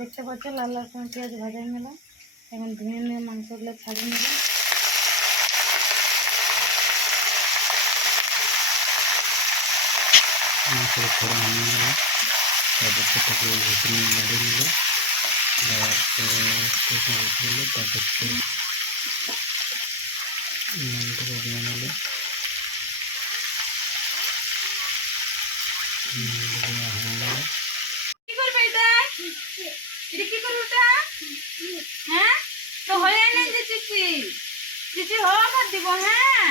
দেখতে পাচ্ছ লাল লাল করে পেঁয়াজ ভাজা নিল। এখন ধুয়ে নিয়ে মাংসগুলো ছাড়িয়ে নেব। মাংসের ফোড়ন নিয়ে নেব, তারপর সেটাকে ভেতরে নেড়ে নেব, তারপর নুনটাকে দিয়ে নেব, কি করবে এটা? এটা কি করবে এটা? হ্যাঁ তো হয়ে নেই যে চিচি চিচি হওয়া ভাত দিব। হ্যাঁ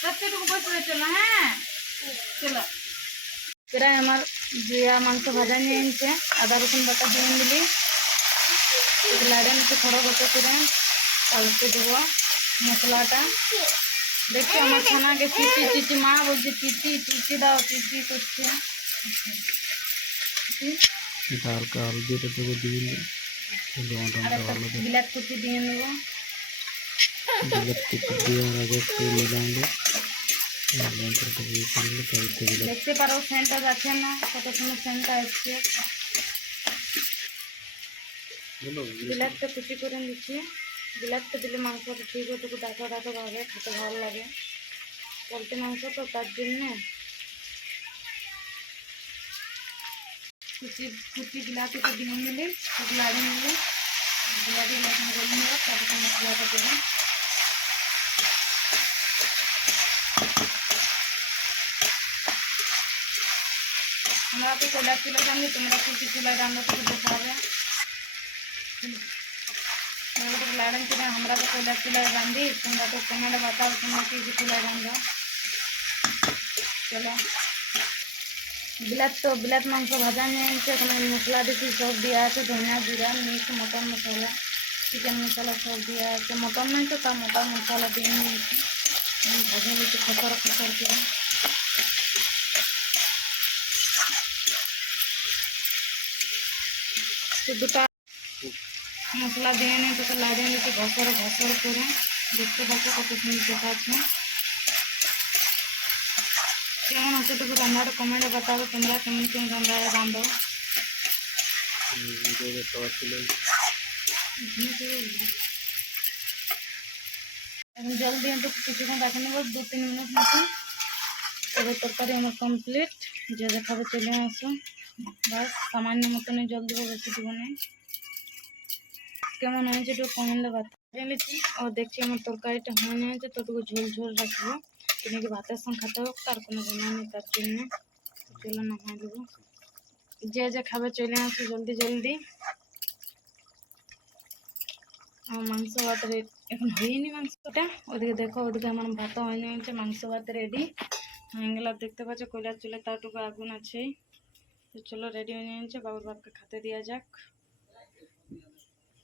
সবটুকু বসে চলো। হ্যাঁ চলো। প্রায় আমার জিয়া মাংস ভাজা নিয়ে নিচ্ছে। আদা রসুন বাটা দিয়ে দিলি, লাড়ে নিচে খড়ো বসে করে তারপরে দেবো মশলাটা। দেখছি আমার ছানাকে চিচি চিচি মা বলছে চিচি চিচি দাও, চিচি করছে। এটা হালকা হলদিটা দেবো, দিয়ে দিই বিলাত কুচি দিয়ে নেব। বিলাত কুচি দেওয়ার আগে একটু মেলানো, দেখতে পারো সেন্টটা যাচ্ছে না, কত সুন্দর সেন্টটা আসছে। বিলাতটা কুচি করে নিচ্ছি। বিলাতটা দিলে মাংসটা ঠিক ওটুকু ডাকা ডাকা ভাবে খেতে ভালো লাগে। পোলট্রি মাংস তো তার জন্যে কুচি কুচি বিলাতিটা দিয়ে নিলে লাড়ি নিলে বিলাতি লসুন করে নেব। তারপরে মশলাটা দেবো। আমরা তো কয়লার চুলায় রান্নি, তোমরা কি চুলায় রান্না করে দেখাবে। लाड़न चुला हमरा तो कोयला चुला बांधी, तुमरा तो कमेंट बताओ तुम की चुला बांधो। चलो बिलात मांस भाजा नहीं मसला देखी सब दिया धनिया जीरा मिक्स मटन मसाला चिकेन मसाला सब दिया मटन नहीं तो मटन मसाला दिए भाजा लीजिए खसर खसर के। দুটা মশলা দিয়ে নিয়ে তোকে লাগিয়ে নিতে ঘসর ঘসর করে। দেখতে পাচ্ছ কত সুন্দর দেখাচ্ছে। কেমন হচ্ছে তোকে রান্নাটা কমেন্টে বাতাবো, তোমরা কেমন কেমন রান্নাটা রাঁধো। এখন জল দিয়ে একটু কিছুক্ষণ রাখে নেবো, 2-3 মিনিট মতো। তবে তরকারি আমার কমপ্লিট। যে দেখাবে চলে আসো। বাস সামান্য মতনই জল দেবো, বেশি দেবো না। কেমন হয়েছে একটু কমেন্টে বাতাবে নিচ্ছি। ও দেখছি আমার তরকারিটা হয়ে নিয়েছে, তোটুকু ঝোল ঝোল রাখবো, কিন্তু ভাতের সঙ্গে খেতে হোক, তার কোনো গুণা নেই তার জন্য। চলো না হয়ে দেবো। যে যে খাবে চলে আসো জলদি জলদি। আমার মাংস ভাত এখন হয়নি মাংসটা। ওদিকে দেখো, ওদিকে আমার ভাতও হয়ে নিয়েছে, মাংস ভাত রেডি হয়ে গেল। দেখতে পাচ্ছ কয়লার চুলে তারটুকু আগুন আছে। তো চলো রেডি হয়ে নিয়েছে, বাবুর বাপকে খেতে দেওয়া যাক।